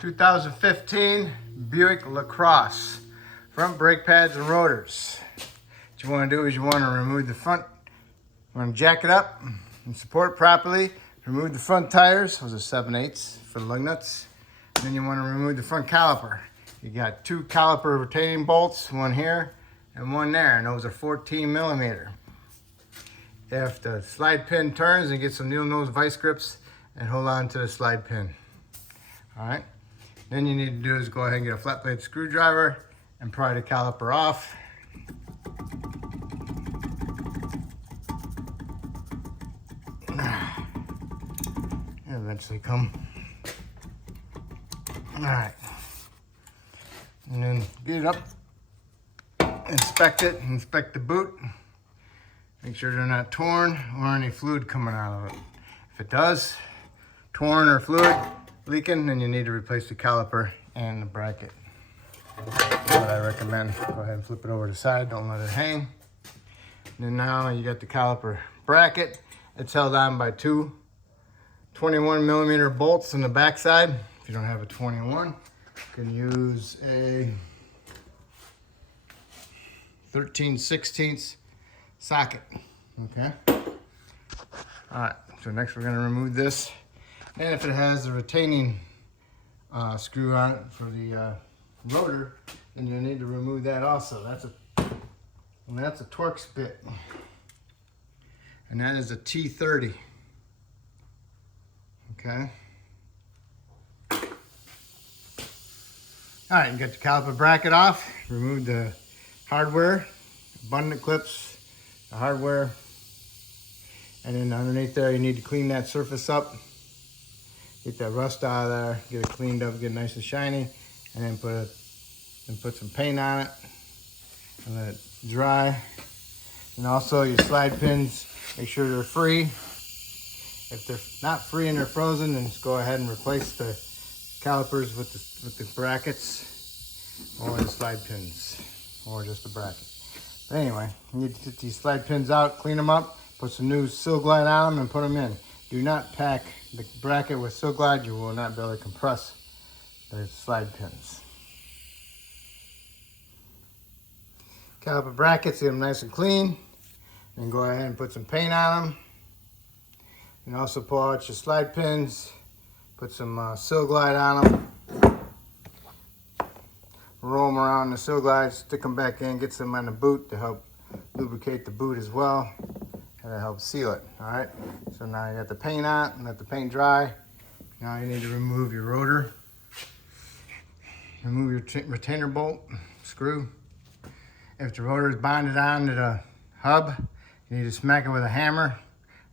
2015 Buick Lacrosse. Front brake pads and rotors. What you want to do is you want to remove the front. You want to jack it up and support it properly. Remove the front tires. Those are 7/8 for the lug nuts. And then you want to remove the front caliper. You got 2 caliper retaining bolts, one here and one there, and those are 14 millimeter. If the slide pin turns, and get some needle nose vice grips and hold on to the slide pin. All right. Then you need to do is go ahead and get a flat blade screwdriver and pry the caliper off. It'll eventually come. All right. And then get it up, inspect it, inspect the boot. Make sure they're not torn or any fluid coming out of it. If it does, torn or fluid leaking, then you need to replace the caliper and the bracket. That's what I recommend. Go ahead and flip it over to the side, don't let it hang. And then now you got the caliper bracket. It's held on by 2 21 millimeter bolts on the back side. If you don't have a 21, you can use a 13/16 socket. Okay. All right. So next we're going to remove this. And if it has the retaining screw on it for the rotor, then you need to remove that also. That's a Torx bit, and that is a T30. Okay. All right, you got the caliper bracket off. Remove the hardware, abundant clips, the hardware, and then underneath there you need to clean that surface up. Get that rust out of there, get it cleaned up, get it nice and shiny, and then put some paint on it and let it dry. And also your slide pins, make sure they're free. If they're not free and they're frozen, then just go ahead and replace the calipers with the brackets or the slide pins or just the bracket. But anyway, you need to get these slide pins out, clean them up, put some new Seal Glide on them and put them in. Do not pack the bracket with Seal Glide. You will not be able to compress the slide pins. Caliper brackets, get them nice and clean. Then go ahead and put some paint on them. And also pull out your slide pins. Put some Seal Glide on them. Roll them around the Seal Glide, stick them back in, get some on the boot to help lubricate the boot as well. And it helps seal it. All right. So now you got the paint on, and let the paint dry. Now you need to remove your rotor. Remove your retainer bolt, screw. If the rotor is bonded on to the hub, you need to smack it with a hammer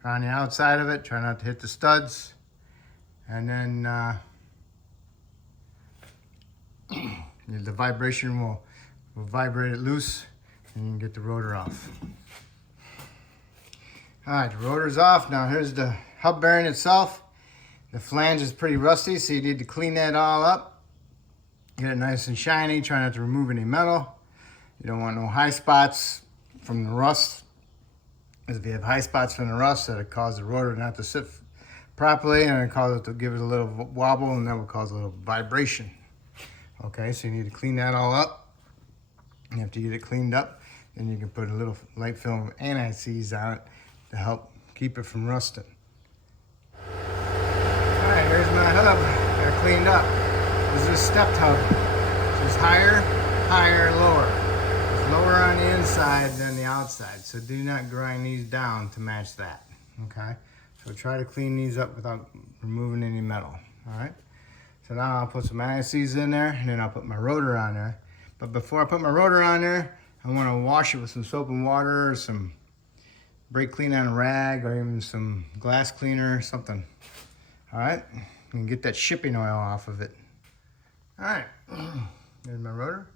around the outside of it. Try not to hit the studs. And then the vibration will vibrate it loose, and you can get the rotor off. All right, the rotor's off. Now here's the hub bearing itself. The flange is pretty rusty, so you need to clean that all up. Get it nice and shiny. Try not to remove any metal. You don't want no high spots from the rust. Because if you have high spots from the rust, that'll cause the rotor not to sit properly, and it'll cause it to give it a little wobble, and that will cause a little vibration. Okay, so you need to clean that all up. And after you get it cleaned up, then you can put a little light film anti-seize on it to help keep it from rusting. All right, here's my hub. Got it cleaned up. This is a stepped hub. So it's higher, higher, lower. It's lower on the inside than the outside, so do not grind these down to match that, okay? So try to clean these up without removing any metal, all right? So now I'll put some anti-seize in there, and then I'll put my rotor on there. But before I put my rotor on there, I want to wash it with some soap and water, or some brake clean on a rag, or even some glass cleaner or something. All right, and get that shipping oil off of it. All right, there's my rotor.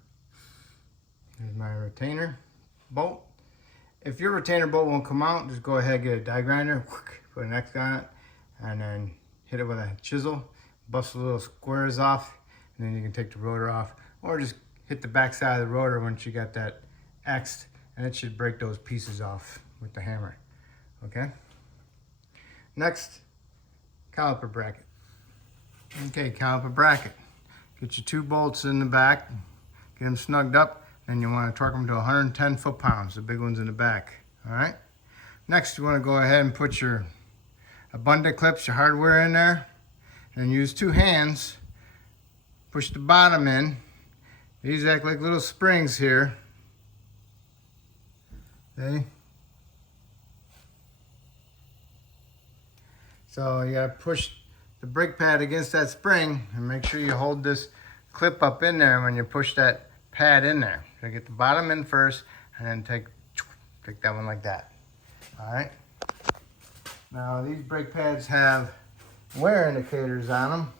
There's my retainer bolt. If your retainer bolt won't come out, just go ahead and get a die grinder, put an X on it, and then hit it with a chisel, bust the little squares off, and then you can take the rotor off, or just hit the back side of the rotor once you got that X'd, and it should break those pieces off with the hammer. Okay. Next, caliper bracket. Okay, caliper bracket. Get your 2 bolts in the back, get them snugged up, and you want to torque them to 110 foot-pounds, the big ones in the back. All right. Next, you want to go ahead and put your abundant clips, your hardware in there, and use 2 hands. Push the bottom in. These act like little springs here. Okay. So you gotta push the brake pad against that spring and make sure you hold this clip up in there when you push that pad in there. So get the bottom in first and then take that one like that. All right. Now these brake pads have wear indicators on them.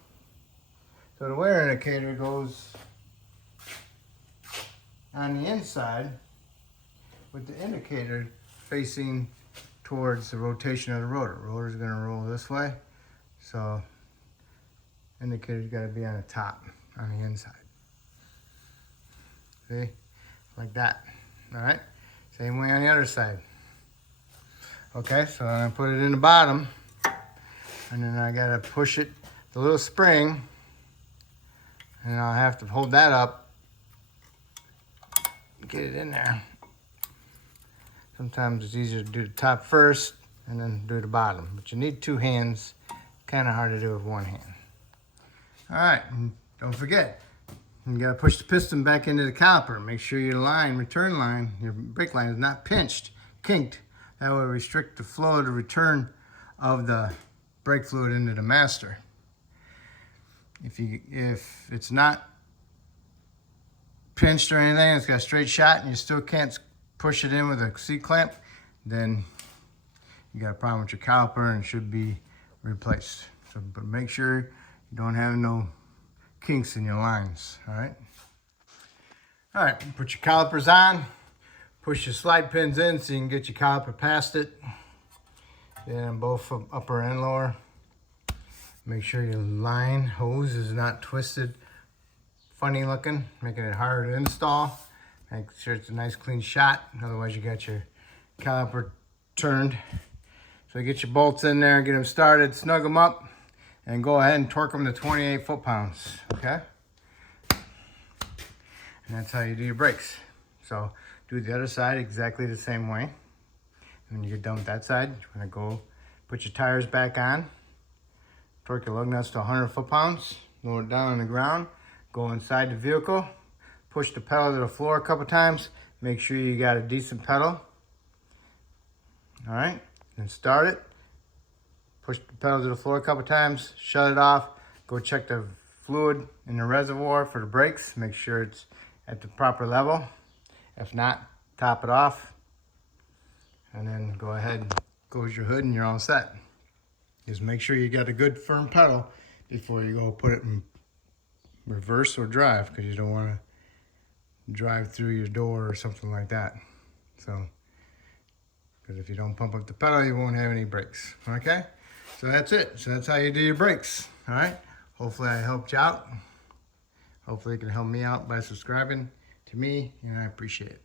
So the wear indicator goes on the inside with the indicator facing towards the rotation of the rotor. Rotor is going to roll this way, so indicator's got to be on the top, on the inside. See, like that. All right. Same way on the other side. Okay, so I'm gonna put it in the bottom, and then I gotta push it, the little spring, and I'll have to hold that up, get it in there. Sometimes it's easier to do the top first and then do the bottom, but you need 2 hands. Kind of hard to do with 1 hand. All right, and don't forget, you gotta push the piston back into the caliper. Make sure your line, return line, your brake line is not pinched, kinked. That will restrict the flow of the return of the brake fluid into the master. If it's not pinched or anything, it's got a straight shot and you still can't push it in with a C-clamp, then you got a problem with your caliper and it should be replaced. So, but make sure you don't have no kinks in your lines, all right? All right, put your calipers on. Push your slide pins in so you can get your caliper past it. Then both upper and lower. Make sure your line hose is not twisted, funny looking, making it harder to install. Make sure it's a nice clean shot, otherwise you got your caliper turned. So get your bolts in there, get them started, snug them up, and go ahead and torque them to 28 foot-pounds, okay? And that's how you do your brakes. So do the other side exactly the same way. And when you get done with that side, you're gonna go put your tires back on, torque your lug nuts to 100 foot-pounds, lower it down on the ground, go inside the vehicle, push the pedal to the floor a couple times, make sure you got a decent pedal. All right, then start it, push the pedal to the floor a couple times, shut it off, go check the fluid in the reservoir for the brakes, make sure it's at the proper level. If not, top it off, and then go ahead and close your hood and you're all set. Just make sure you got a good firm pedal before you go put it in reverse or drive, because you don't want to drive through your door or something like that. So, because if you don't pump up the pedal, you won't have any brakes, okay? So that's it. So that's how you do your brakes, all right? Hopefully I helped you out. Hopefully you can help me out by subscribing to me, and I appreciate it.